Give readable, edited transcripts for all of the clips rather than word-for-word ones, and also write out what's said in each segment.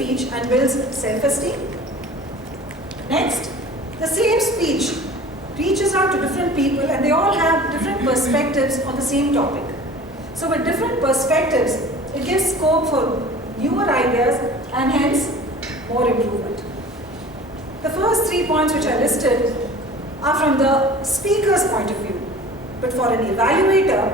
speech and builds self-esteem. Next, the same speech reaches out to different people and they all have different perspectives on the same topic. So with different perspectives, it gives scope for newer ideas and hence more improvement. The first 3 points which I listed are from the speaker's point of view. But for an evaluator,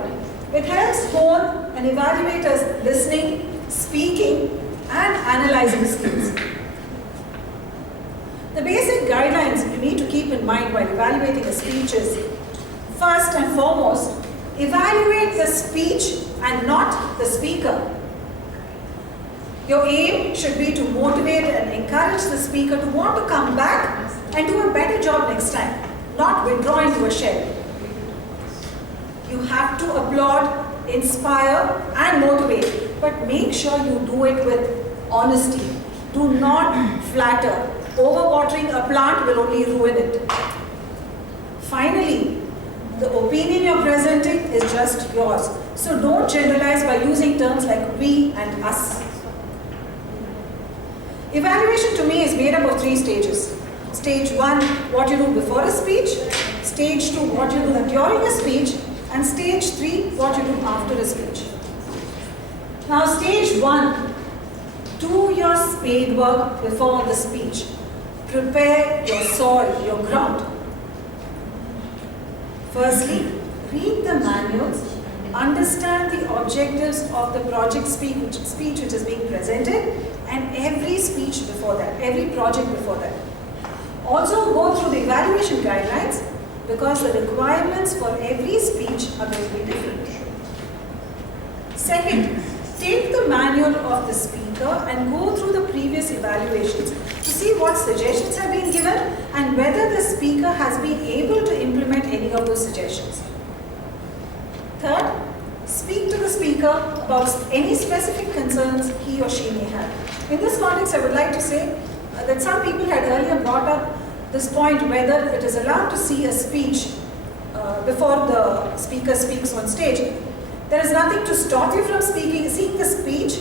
it helps hone an evaluator's listening, speaking and analyzing skills. The basic guidelines you need to keep in mind while evaluating a speech is, first and foremost, evaluate the speech and not the speaker. Your aim should be to motivate and encourage the speaker to want to come back and do a better job next time, not withdraw into a shell. You have to applaud, inspire and motivate, but make sure you do it with honesty. Do not flatter. Overwatering a plant will only ruin it. Finally, the opinion you're presenting is just yours. So don't generalize by using terms like we and us. Evaluation to me is made up of 3 stages. Stage 1, what you do before a speech. Stage 2, what you do during a speech. And stage 3, what you do after a speech. Now stage 1, do your spade work before the speech. Prepare your soil, your ground. Firstly, read the manuals, understand the objectives of the project speech which is being presented and every speech before that, every project before that. Also go through the evaluation guidelines because the requirements for every speech are going to be different. Second, take the manual of the speaker and go through the previous evaluations to see what suggestions have been given and whether the speaker has been able to implement any of those suggestions. Third, speak to the speaker about any specific concerns he or she may have. In this context, I would like to say that some people had earlier brought up this point whether it is allowed to see a speech before the speaker speaks on stage. There is nothing to stop you from seeing the speech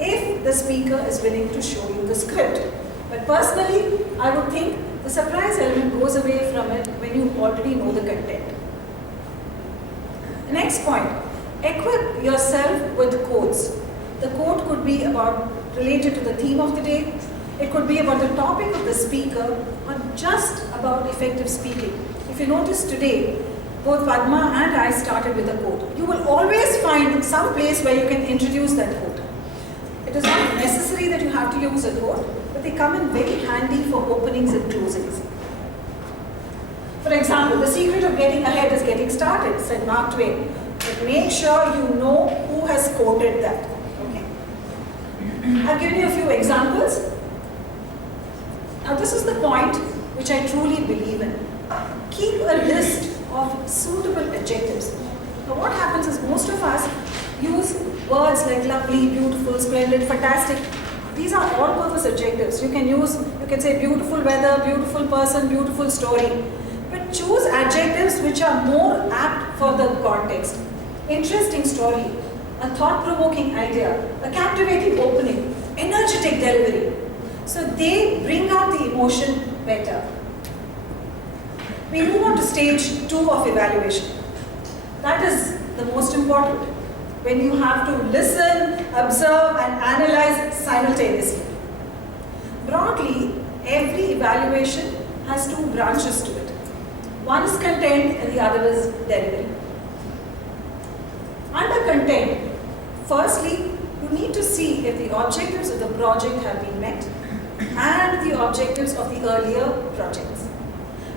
if the speaker is willing to show you the script. But personally, I would think the surprise element goes away from it when you already know the content. The next point, equip yourself with quotes. The quote could be related to the theme of the day. It could be about the topic of the speaker or just about effective speaking. If you notice today, both Padma and I started with a quote. You will always find some place where you can introduce that quote. It is not necessary that you have to use a quote, but they come in very handy for openings and closings. For example, the secret of getting ahead is getting started, said Mark Twain. But make sure you know who has quoted that. Okay. I've given you a few examples. Now this is the point which I truly believe in. Keep a list of suitable adjectives. Now what happens is most of us use words like lovely, beautiful, splendid, fantastic. These are all-purpose adjectives. You can say beautiful weather, beautiful person, beautiful story. But choose adjectives which are more apt for the context. Interesting story, a thought-provoking idea, a captivating opening, energetic delivery. So they bring out the emotion better. We move on to stage 2 of evaluation. That is the most important, when you have to listen, observe and analyze simultaneously. Broadly, every evaluation has 2 branches to it. One is content and the other is delivery. Under content, firstly, you need to see if the objectives of the project have been met and the objectives of the earlier projects.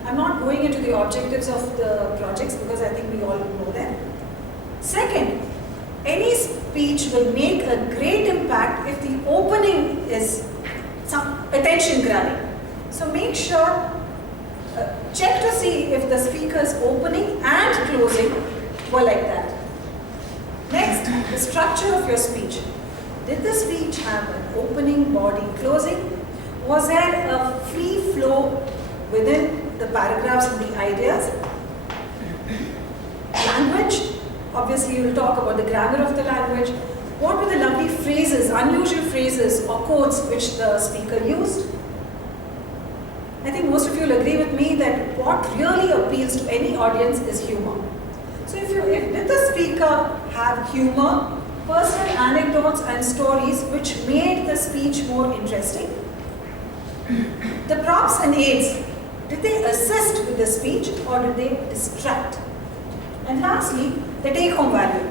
I'm not going into the objectives of the projects because I think we all know them. Second, any speech will make a great impact if the opening is some attention grabbing. So make sure, check to see if the speaker's opening and closing were like that. Next, the structure of your speech. Did the speech have an opening, body, closing? Was there a free flow within the paragraphs and the ideas? Language, obviously you will talk about the grammar of the language. What were the lovely phrases, unusual phrases or quotes which the speaker used? I think most of you will agree with me that what really appeals to any audience is humor. So if did the speaker have humor, personal anecdotes and stories which made the speech more interesting? The props and aids, did they assist with the speech or did they distract? And lastly, the take-home value.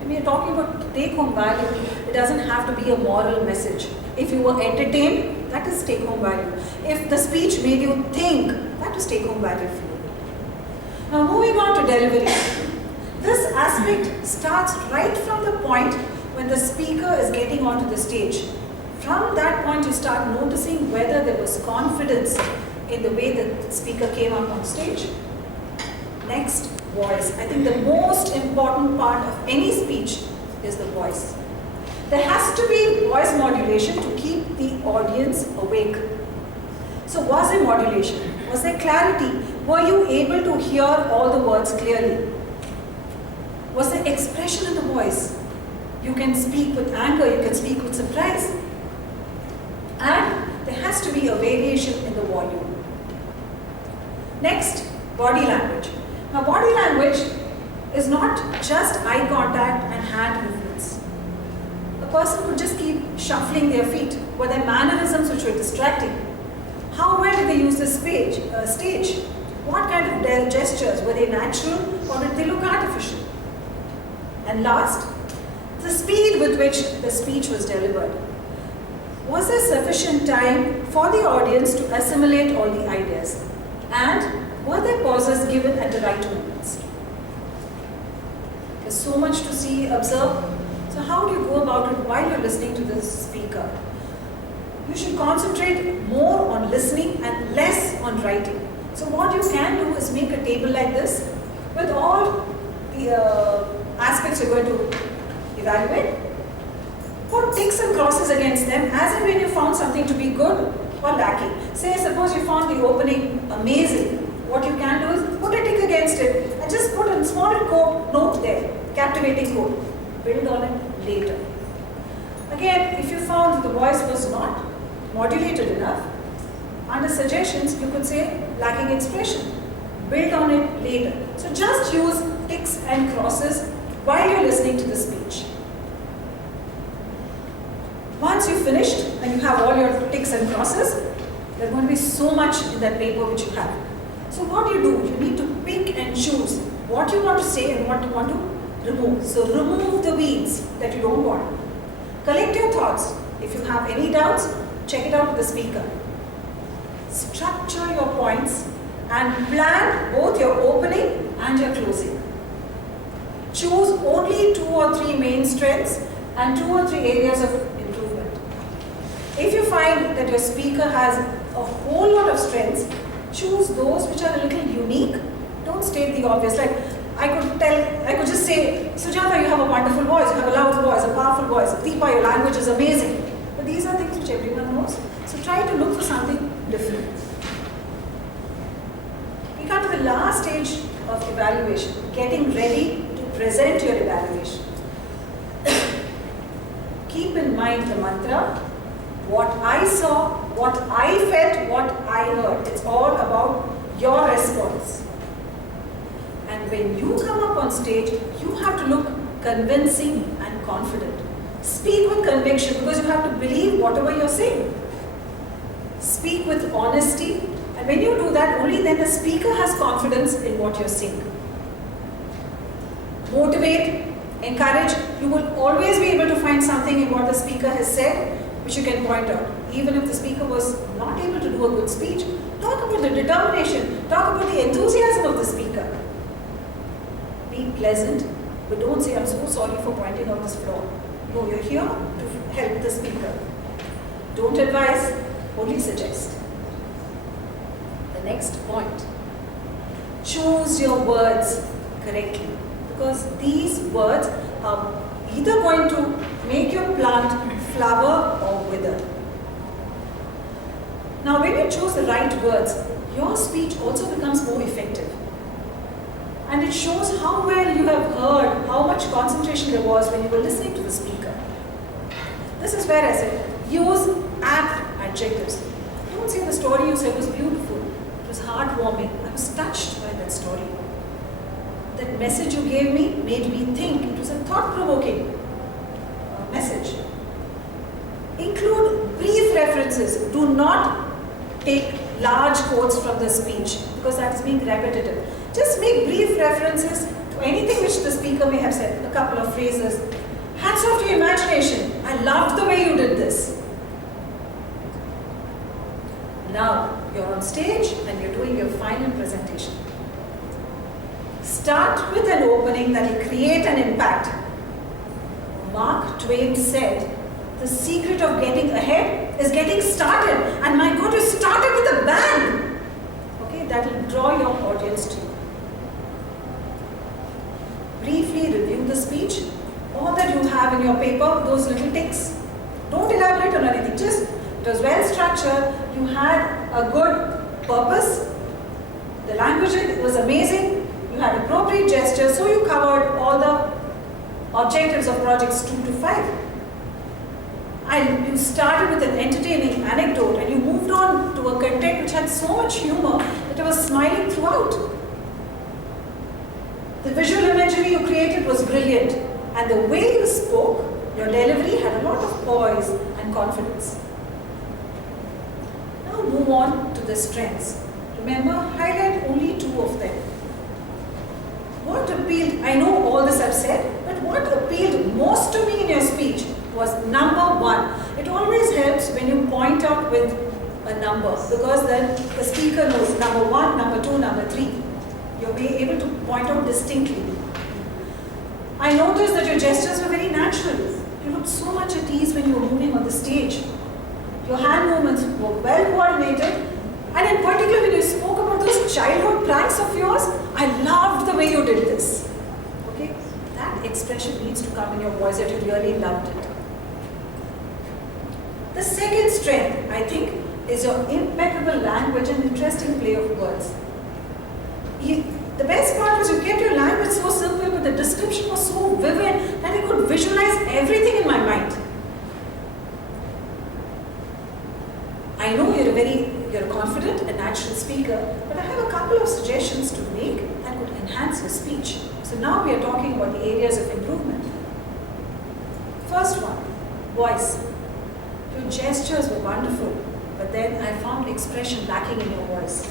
When we are talking about take-home value, it doesn't have to be a moral message. If you were entertained, that is take-home value. If the speech made you think, that is take-home value for you. Now moving on to delivery. This aspect starts right from the point when the speaker is getting onto the stage. From that point you start noticing whether there was confidence in the way the speaker came up on stage. Next, voice. I think the most important part of any speech is the voice. There has to be voice modulation to keep the audience awake. So was there modulation? Was there clarity? Were you able to hear all the words clearly? Was there expression in the voice? You can speak with anger, you can speak with surprise. And there has to be a variation in the volume. Next, body language. Now body language is not just eye contact and hand movements. A person could just keep shuffling their feet. Were there mannerisms which were distracting? How well did they use the stage? What kind of gestures? Were they natural or did they look artificial? And last, the speed with which the speech was delivered. Was there sufficient time for the audience to assimilate all the ideas? And were there pauses given at the right moments? There's so much to see, observe. So how do you go about it while you're listening to this speaker? You should concentrate more on listening and less on writing. So what you can do is make a table like this with all the aspects you're going to evaluate. Put ticks and crosses against them as and when you found something to be good or lacking. Say, suppose you found the opening amazing. What you can do is put a tick against it and just put a small note there, captivating quote. Build on it later. Again, if you found the voice was not modulated enough, under suggestions you could say lacking expression. Build on it later. So just use ticks and crosses while you're listening to the speech. Once you've finished and you have all your ticks and crosses, there's going to be so much in that paper which you have. So what do? You need to pick and choose what you want to say and what you want to remove. So remove the weeds that you don't want. Collect your thoughts. If you have any doubts, check it out with the speaker. Structure your points and plan both your opening and your closing. Choose only 2 or 3 main strengths and 2 or 3 areas of improvement. If you find that your speaker has a whole lot of strengths, choose those which are a little unique. Don't state the obvious. Like I could just say, Sujata, you have a wonderful voice, you have a loud voice, a powerful voice. Deepa, your language is amazing. But these are things which everyone knows. So try to look for something different. We come to the last stage of evaluation, getting ready to present your evaluation. Keep in mind the mantra, what I saw, what I felt, what I heard. It's all about your response. And when you come up on stage, you have to look convincing and confident. Speak with conviction because you have to believe whatever you're saying. Speak with honesty, and when you do that, only then the speaker has confidence in what you're saying. Motivate, encourage. You will always be able to find something in what the speaker has said which you can point out. Even if the speaker was not able to do a good speech, talk about the determination, talk about the enthusiasm of the speaker. Be pleasant, but don't say, I'm so sorry for pointing out this flaw. No, you're here to help the speaker. Don't advise, only suggest. The next point. Choose your words correctly, because these words are either going to make your plant flower or wither. Now when you choose the right words, your speech also becomes more effective. and it shows how well you have heard, how much concentration there was when you were listening to the speaker. This is where I said, use apt adjectives. Don't say the story you said was beautiful, it was heartwarming, I was touched by that story. That message you gave me made me think, it was a thought-provoking message. Include brief references. Do not take large quotes from the speech because that is being repetitive. Just make brief references to anything which the speaker may have said, a couple of phrases. Hats off to your imagination. I loved the way you did this. Now, you're on stage and you're doing your final presentation. Start with an opening that will create an impact. Mark Twain said, the secret of getting ahead is getting started. And my God, you started with a bang. Okay, that will draw your audience to you. Briefly review the speech. All that you have in your paper, those little ticks. Don't elaborate on anything. Just, it was well structured. You had a good purpose. The language was amazing. You had appropriate gestures. So you covered all the objectives of projects 2 to 5. And you started with an entertaining anecdote and you moved on to a content which had so much humor that I was smiling throughout. The visual imagery you created was brilliant, and the way you spoke, your delivery had a lot of poise and confidence. Now move on to the strengths. Remember, highlight only 2 of them. What appealed, I know all this I've said, but what appealed most to me in your speech was number 1. It always helps when you point out with a number because then the speaker knows number 1, number 2, number 3. You'll be able to point out distinctly. I noticed that your gestures were very natural. You looked so much at ease when you were moving on the stage. Your hand movements were well coordinated, and in particular when you spoke about those childhood pranks of yours, I loved the way you did this. Okay? That expression needs to come in your voice that you really loved it. The second strength, I think, is your impeccable language and interesting play of words. The best part was you kept your language so simple, but the description was so vivid that I could visualize everything in my mind. I know you're a confident and natural speaker, but I have a couple of suggestions to make that would enhance your speech. So now we are talking about the areas of improvement. First one, voice. Your gestures were wonderful, but then I found expression lacking in your voice.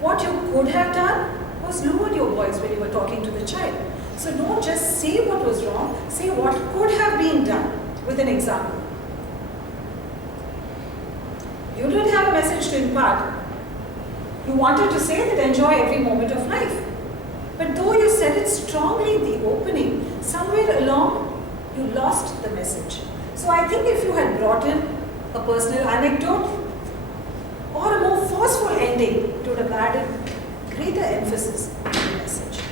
What you could have done was lower your voice when you were talking to the child. So don't just say what was wrong, say what could have been done with an example. You didn't have a message to impart. You wanted to say that enjoy every moment of life. But though you said it strongly in the opening, somewhere along you lost the message. So I think if you had brought in a personal anecdote or a more forceful ending, it would have added greater emphasis on the message.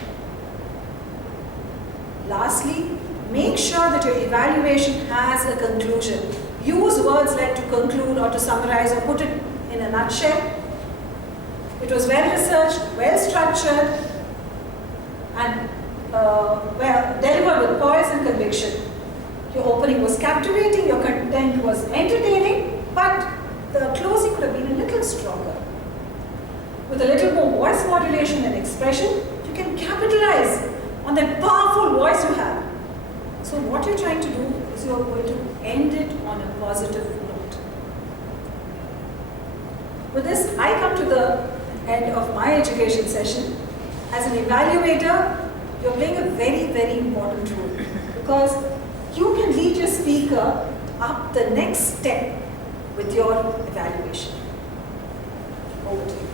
Lastly, make sure that your evaluation has a conclusion. Use words like to conclude or to summarize or put it in a nutshell. It was well researched, well structured, and well delivered with poise and conviction. Your opening was captivating, your content was entertaining, but the closing could have been a little stronger. With a little more voice modulation and expression, you can capitalize on that powerful voice you have. So what you're trying to do is you're going to end it on a positive note. With this, I come to the end of my education session. As an evaluator, you're playing a very, very important role because you can lead your speaker up the next step with your evaluation. Over to you.